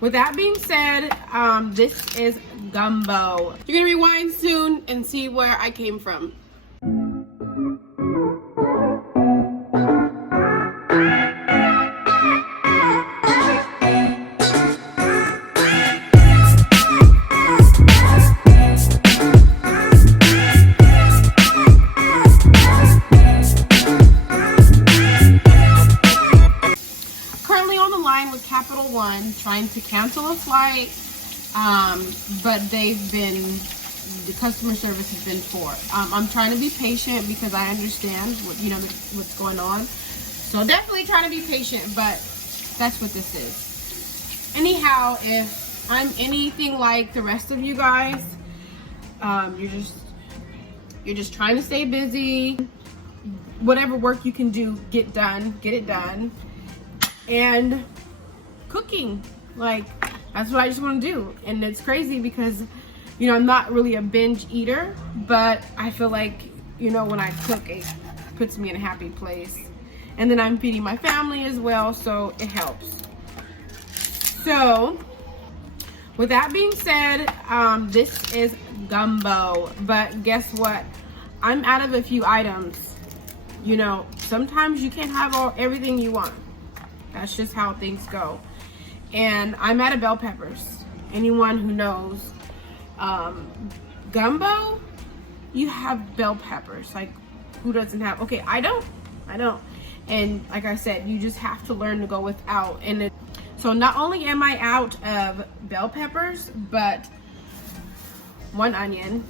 With that being said, this is gumbo. You're gonna rewind soon and see where I came from. Trying to cancel a flight, but the customer service has been poor. I'm trying to be patient because I understand what's going on, so definitely trying to be patient, but that's what this is. Anyhow, if I'm anything like the rest of you guys, you're just trying to stay busy. Whatever work you can do, get it done. And cooking, like, that's what I just want to do. And it's crazy because I'm not really a binge eater, but I feel like when I cook, it puts me in a happy place, and then I'm feeding my family as well, so it helps. So with that being said, this is gumbo, but guess what, I'm out of a few items. Sometimes you can't have everything you want. That's just how things go. And I'm out of bell peppers. Anyone who knows gumbo, you have bell peppers. Like, who doesn't have? Okay, I don't. And like I said, you just have to learn to go without. And so not only am I out of bell peppers, but 1 onion,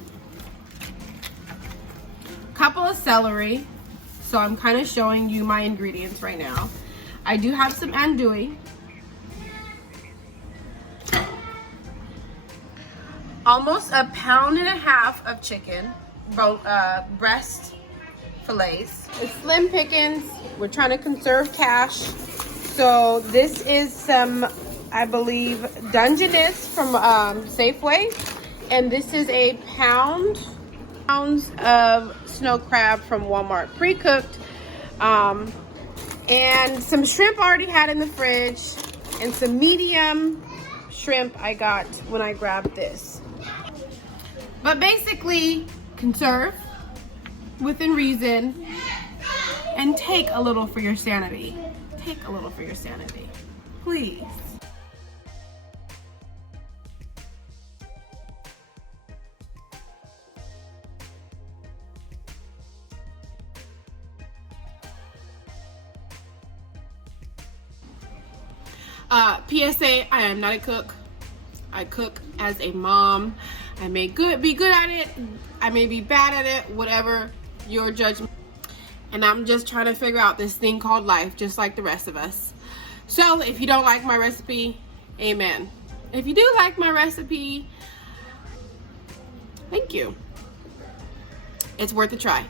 couple of celery. So I'm kind of showing you my ingredients right now. I do have some andouille, almost 1.5 pounds of chicken, breast fillets. It's slim pickings. We're trying to conserve cash. So this is some, I believe, Dungeness from Safeway. And this is a pounds of snow crab from Walmart, pre-cooked. And some shrimp already had in the fridge, and some medium shrimp I got when I grabbed this. But basically, conserve within reason, and take a little for your sanity. Take a little for your sanity, please. PSA, I am not a cook. I cook as a mom. I may be good at it. I may be bad at it, whatever your judgment. And I'm just trying to figure out this thing called life, just like the rest of us. So if you don't like my recipe, amen. If you do like my recipe, thank you. It's worth a try.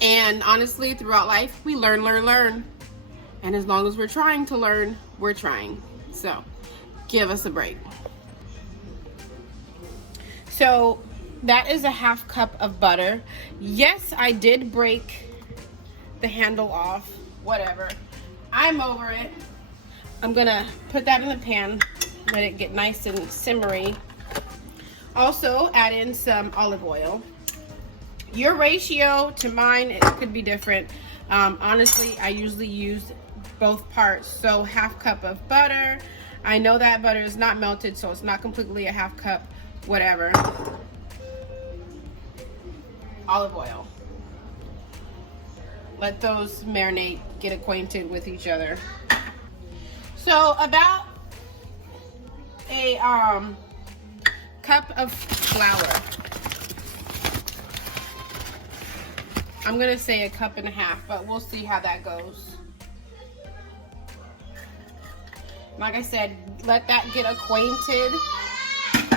And honestly, throughout life, we learn. And as long as we're trying to learn, we're trying. So give us a break. So that is 1/2 cup of butter. Yes, I did break the handle off, whatever. I'm over it. I'm gonna put that in the pan, let it get nice and simmery. Also add in some olive oil. Your ratio to mine, it could be different. Honestly, I usually use both parts. So 1/2 cup of butter. I know that butter is not melted, so it's not completely 1/2 cup, whatever. Olive oil. Let those marinate, get acquainted with each other. So about a cup of flour. I'm gonna say 1.5 cups, but we'll see how that goes. Like I said, let that get acquainted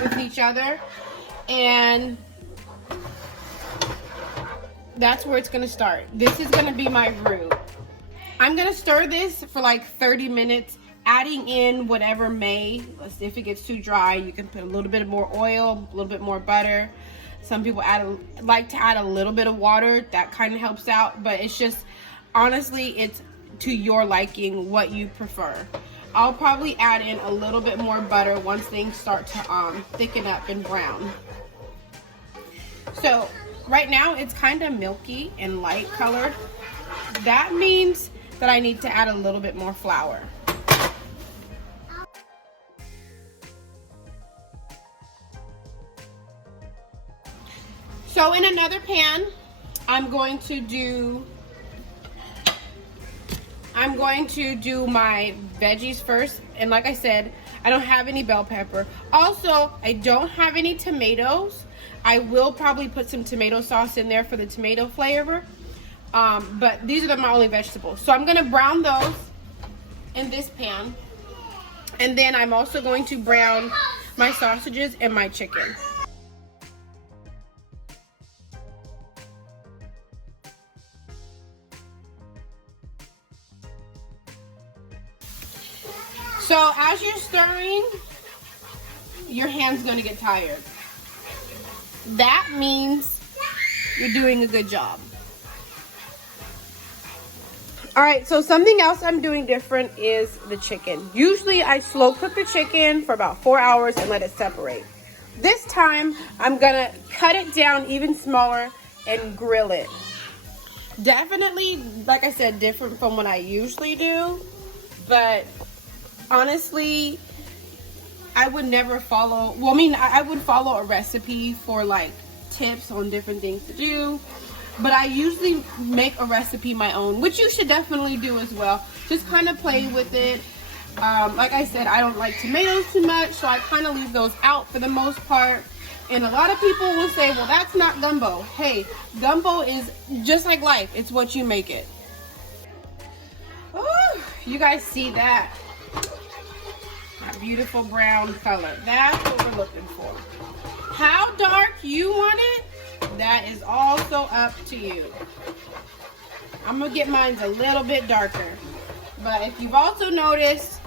with each other, and that's where it's gonna start. This is gonna be my roux. I'm gonna stir this for like 30 minutes, adding in whatever if it gets too dry, you can put a little bit more oil, a little bit more butter. Some people like to add a little bit of water. That kind of helps out, but it's just, honestly, it's to your liking, what you prefer. I'll probably add in a little bit more butter once things start to thicken up and brown. So right now it's kind of milky and light colored. That means that I need to add a little bit more flour. So in another pan, I'm going to do my veggies first. And like I said, I don't have any bell pepper. Also, I don't have any tomatoes. I will probably put some tomato sauce in there for the tomato flavor. But these are my only vegetables. So I'm gonna brown those in this pan. And then I'm also going to brown my sausages and my chicken. So as you're stirring, your hand's gonna get tired. That means you're doing a good job. All right, so something else I'm doing different is the chicken. Usually I slow cook the chicken for about 4 hours and let it separate. This time I'm gonna cut it down even smaller and grill it. Definitely, like I said, different from what I usually do, but honestly, I would never follow, well, I mean, I would follow a recipe for like tips on different things to do, but I usually make a recipe my own, which you should definitely do as well. Just kind of play with it. Like I said, I don't like tomatoes too much, so I kind of leave those out for the most part. And a lot of people will say, well, that's not gumbo. Hey, gumbo is just like life. It's what you make it. Oh, you guys see that? That beautiful brown color. That's what we're looking for. How dark you want it, that is also up to you. I'm gonna get mine a little bit darker. But if you've also noticed,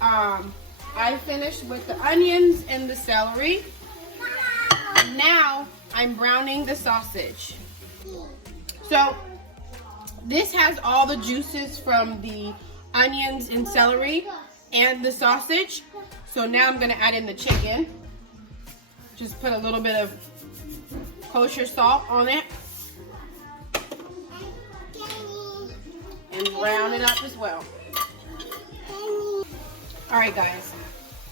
I finished with the onions and the celery. Now I'm browning the sausage. So this has all the juices from the onions and celery and the sausage. So now I'm gonna add in the chicken. Just put a little bit of kosher salt on it. And brown it up as well. All right, guys,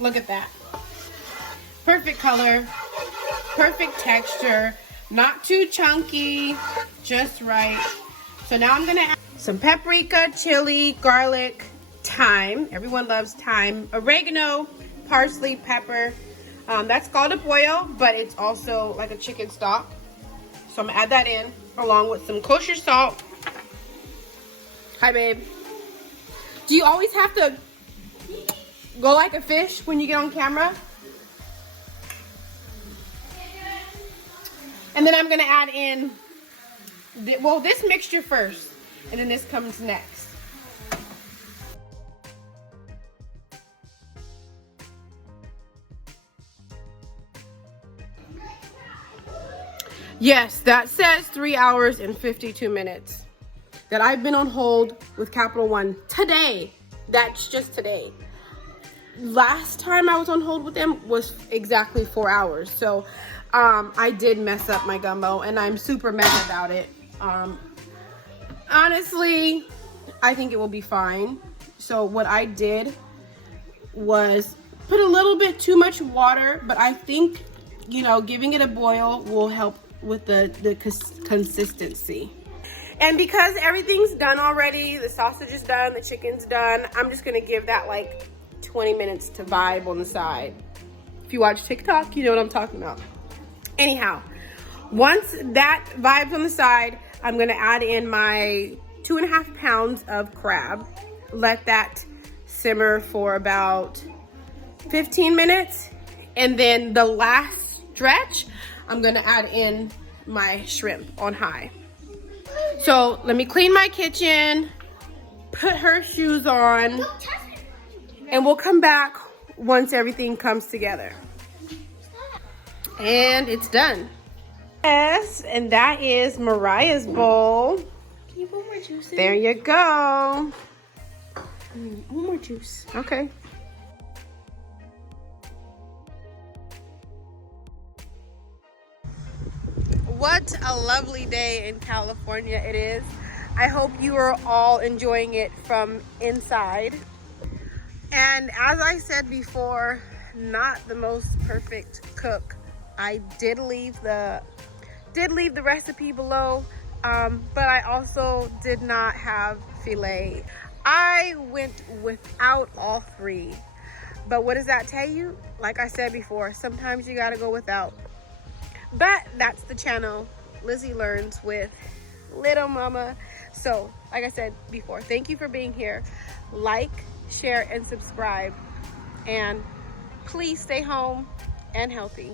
look at that. Perfect color, perfect texture, not too chunky, just right. So now I'm gonna add some paprika, chili, garlic, thyme. Everyone loves thyme. Oregano, parsley, pepper. That's called a pollo, but it's also like a chicken stock. So I'm gonna add that in along with some kosher salt. Hi, babe. Do you always have to go like a fish when you get on camera? And then I'm gonna add in, this mixture first, and then this comes next. Yes, that says 3 hours and 52 minutes that I've been on hold with Capital One today. That's just today. Last time I was on hold with them was exactly 4 hours. So I did mess up my gumbo and I'm super mad about it. Honestly, I think it will be fine. So what I did was put a little bit too much water, but I think, you know, giving it a boil will help with the consistency. And because everything's done already, the sausage is done, the chicken's done, I'm just gonna give that like 20 minutes to vibe on the side. If you watch TikTok, you know what I'm talking about. Anyhow, once that vibes on the side, I'm gonna add in my 2.5 pounds of crab. Let that simmer for about 15 minutes. And then the last stretch, I'm gonna add in my shrimp on high. So let me clean my kitchen, put her shoes on, and we'll come back once everything comes together. And it's done. Yes, and that is Mariah's bowl. Can you put more juice in? There you go. One more juice. Okay. What a lovely day in California it is. I hope you are all enjoying it from inside. And as I said before, not the most perfect cook. I did leave the recipe below, but I also did not have filet. I went without all three. But what does that tell you? Like I said before, sometimes you gotta go without. But that's the channel Lizzie Learns with Little Mama. So, like I said before, thank you for being here. Like, share, and subscribe. And please stay home and healthy.